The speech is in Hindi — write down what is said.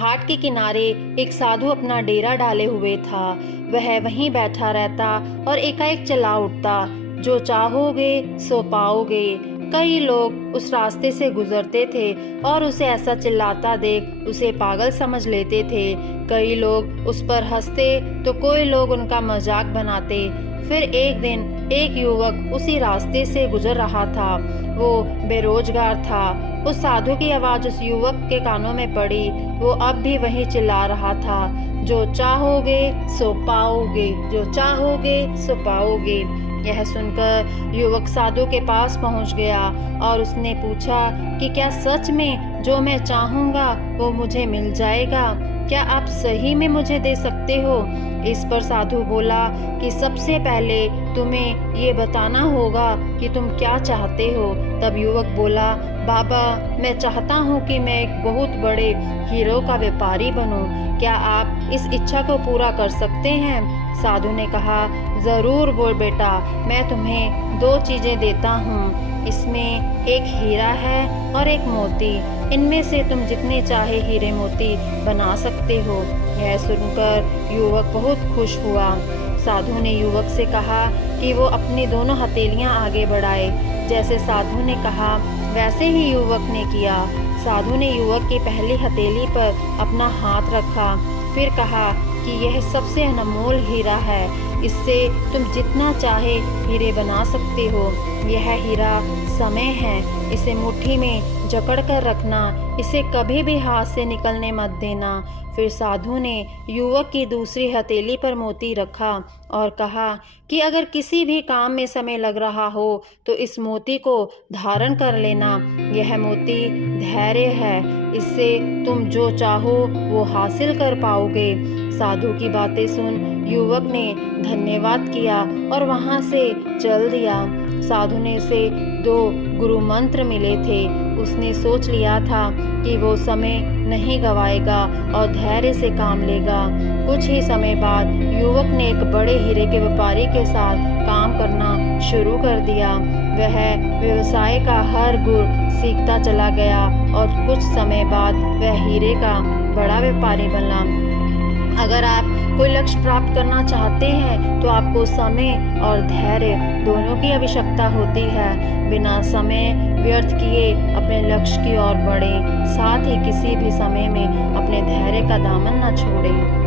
घाट के किनारे एक साधु अपना डेरा डाले हुए था। वह वहीं बैठा रहता और एकाएक चला उठता, जो चाहोगे सो पाओगे। कई लोग उस रास्ते से गुजरते थे और उसे ऐसा चिल्लाता देख उसे पागल समझ लेते थे। कई लोग उस पर हंसते तो कोई लोग उनका मजाक बनाते। फिर एक दिन एक युवक उसी रास्ते से गुजर रहा था। वो बेरोजगार था। उस साधु की आवाज़ उस युवक के कानों में पड़ी। वो अब भी वहीं चिल्ला रहा था, जो चाहोगे सो पाओगे, जो चाहोगे सो पाओगे। यह सुनकर युवक साधु के पास पहुंच गया और उसने पूछा कि क्या सच में जो मैं चाहूँगा वो मुझे मिल जाएगा? क्या आप सही में मुझे दे सकते हो? इस पर साधु बोला कि सबसे पहले तुम्हें ये बताना होगा कि तुम क्या चाहते हो। तब युवक बोला, बाबा मैं चाहता हूँ कि मैं एक बहुत बड़े हीरो का व्यापारी बनूं। क्या आप इस इच्छा को पूरा कर सकते हैं? साधु ने कहा, ज़रूर बोल बेटा, मैं तुम्हें 2 चीज़ें देता हूँ। इसमें एक हीरा है और एक मोती। इनमें से तुम जितने चाहे हीरे मोती बना सकते हो। यह सुनकर युवक बहुत खुश हुआ। साधु ने युवक से कहा कि वो अपनी दोनों हथेलियां आगे बढ़ाए। जैसे साधु ने कहा वैसे ही युवक ने किया। साधु ने युवक की पहली हथेली पर अपना हाथ रखा, फिर कहा कि यह सबसे अनमोल हीरा है। इससे तुम जितना चाहे हीरे बना सकते हो। यह हीरा समय है। इसे मुट्ठी में जकड़ कर रखना। इसे कभी भी हाथ से निकलने मत देना। फिर साधु ने युवक की दूसरी हथेली पर मोती रखा और कहा कि अगर किसी भी काम में समय लग रहा हो तो इस मोती को धारण कर लेना। यह मोती धैर्य है। इससे तुम जो चाहो वो हासिल कर पाओगे। साधु की बातें सुन युवक ने धन्यवाद किया और वहां से चल दिया। साधु ने उसे 2 गुरु मंत्र मिले थे। उसने सोच लिया था कि वो समय नहीं गवाएगा और धैर्य से काम लेगा। कुछ ही समय बाद युवक ने एक बड़े हीरे के व्यापारी के साथ काम करना शुरू कर दिया। वह व्यवसाय का हर गुण सीखता चला गया और कुछ समय बाद वह हीरे का बड़ा व्यापारी बना। अगर आप कोई लक्ष्य प्राप्त करना चाहते हैं तो आपको समय और धैर्य दोनों की आवश्यकता होती है। बिना समय व्यर्थ किए अपने लक्ष्य की ओर बढ़ें। साथ ही किसी भी समय में अपने धैर्य का दामन न छोड़ें।